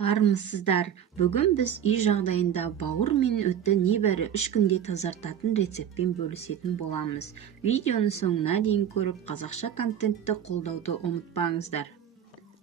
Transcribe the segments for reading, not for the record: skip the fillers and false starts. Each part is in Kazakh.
Армысыздар. Бүгін біз үй жағдайында бауыр мен өтті небәрі 3 күнде тазартатын рецептпен бөлісетін боламыз. Видеоны соңына дейін көріп, қазақша контентті қолдауды ұмытпаңыздар.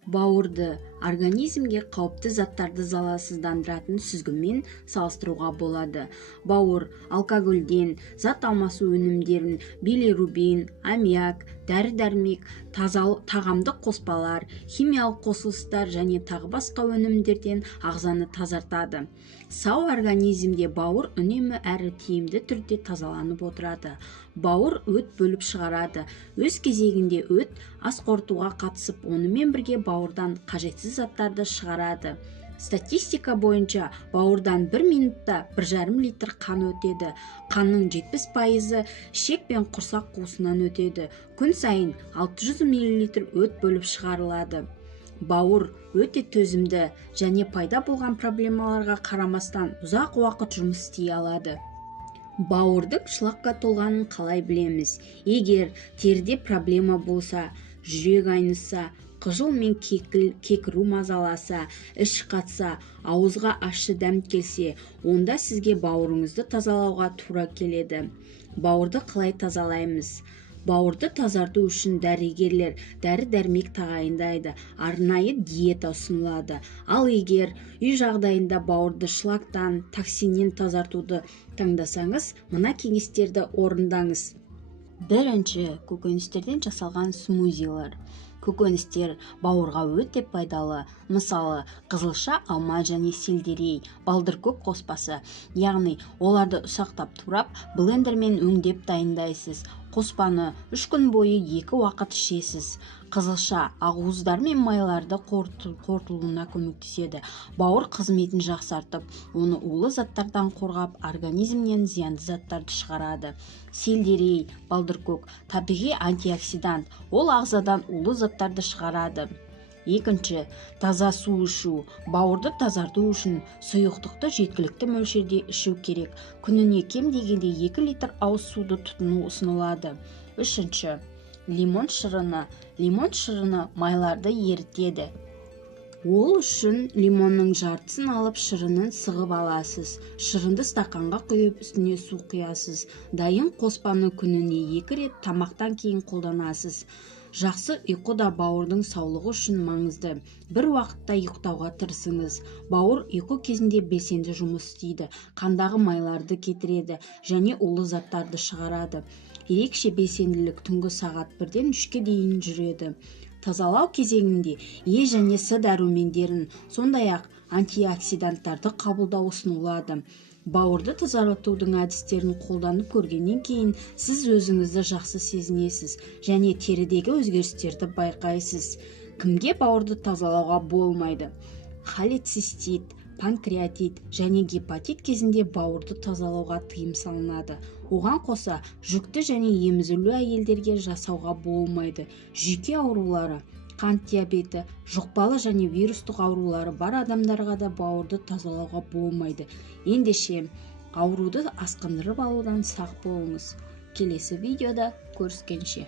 Бауырды организмге қауіпті заттарды залалсыздандыратын сүзгімен салыстыруға болады. Бауыр алкогольден, зат алмасу өнімдерін, билирубин, аммиак, дәрі-дәрмек, тағамдық қоспалар, химиялық қосылыстар және тағы басқа өнімдерден ағзаны тазартады. Сау организмде бауыр үнемі әрі тиімді түрде тазаланып отырады. Бауыр өт бөліп шығарады. Өз кезегінде өт ас қорытуға қатысып, онымен бірге бауырдан қажетсіз заттарды шығарады. Статистика бойынша бауырдан 1 минутта 1,5 литр қан өтеді. Қанның 70% ішек пен құрсақ қуысынан өтеді. Күн сайын 600 мл өт бөліп шығарылады. Бауыр өте төзімді және пайда болған проблемаларға қарамастан ұзақ уақыт жұмыс істей алады. Бауырдың шлакқа толғанын қалай білеміз? Егер теріде проблема болса, жүрек айнысы, қыжыл мен кекіру мазаласа, іш қатса, ауызға ащы дәм келсе, онда сізге бауырыңызды тазалауға тура келеді. Бауырды қалай тазалаймыз? Бауырды тазарту үшін дәрігерлер дәрі-дәрмек тағайындайды, арнайы диета ұсынылады. Ал егер үй жағдайында бауырды шлактан, токсиннен тазартуды таңдасаңыз, мына кеңестерді орындаңыз. Бірінші, көкөністерден жасалған смузилар. Көкөністер бауырға өте пайдалы. Мысалы, қызылша, алма және сельдерей, балдыркөк қоспасы. Яғни, оларды ұсақтап турап, блендермен өңдеп дайындайсыз. Қоспаны 3 күн бойы 2 уақыт ішесіз. Қызылша ақуыздар мен майларды қорытылуына көмектеседі. Бауыр қызметін жақсартып, оны улы заттардан қорғап, организмнен зиянды заттарды шығарады. Сельдерей, балдыркөк, табиғи антиоксидант, ол ағзадан улы заттарды шығарады. Екінші, таза су ішу. Бауырды тазарту үшін сұйықтықты жеткілікті мөлшерде ішу керек. Күніне кем дегенде 2 литр ауыз суды тұтыну ұсынылады. Үшінші, лимон шырыны. Лимон шырыны майларды ерітеді. Ол үшін лимонның жартысын алып, шырынын сығып аласыз. Шырынды стақанға құйып, үстіне су құясыз. Дайын қоспаны күніне 2 рет тамақтан кейін қолданасыз. Жақсы ұйқы да бауырдың саулығы үшін маңызды. Бір уақытта ұйықтауға тырысыңыз. Бауыр ұйқы кезінде белсенді жұмыс істейді, қандағы майларды кетіреді және улы заттарды шығарады. Ерекше белсенділік түнгі сағат 1-ден 3-ке дейін жүреді. Тазалау кезеңінде Е және С дәрумендерін, сондай-ақ антиоксиданттарды қабылдау ұсынылады. Бауырды тазартудың әдістерін қолданып көргеннен кейін сіз өзіңізді жақсы сезінесіз және терідегі өзгерістерді байқайсыз. Кімге бауырды тазалауға болмайды? Холецистит, панкреатит және гепатит кезінде бауырды тазалауға тыйым салынады. Оған қоса жүкті және емізулі әйелдерге жасауға болмайды. Жүйке аурулары, қант диабеті, жұқпалы және вирустық аурулары бар адамдарға да бауырды тазалауға болмайды. Ендеше, ауруды асқындырып алудан сақ болыңыз. Келесі видеода көріскенше.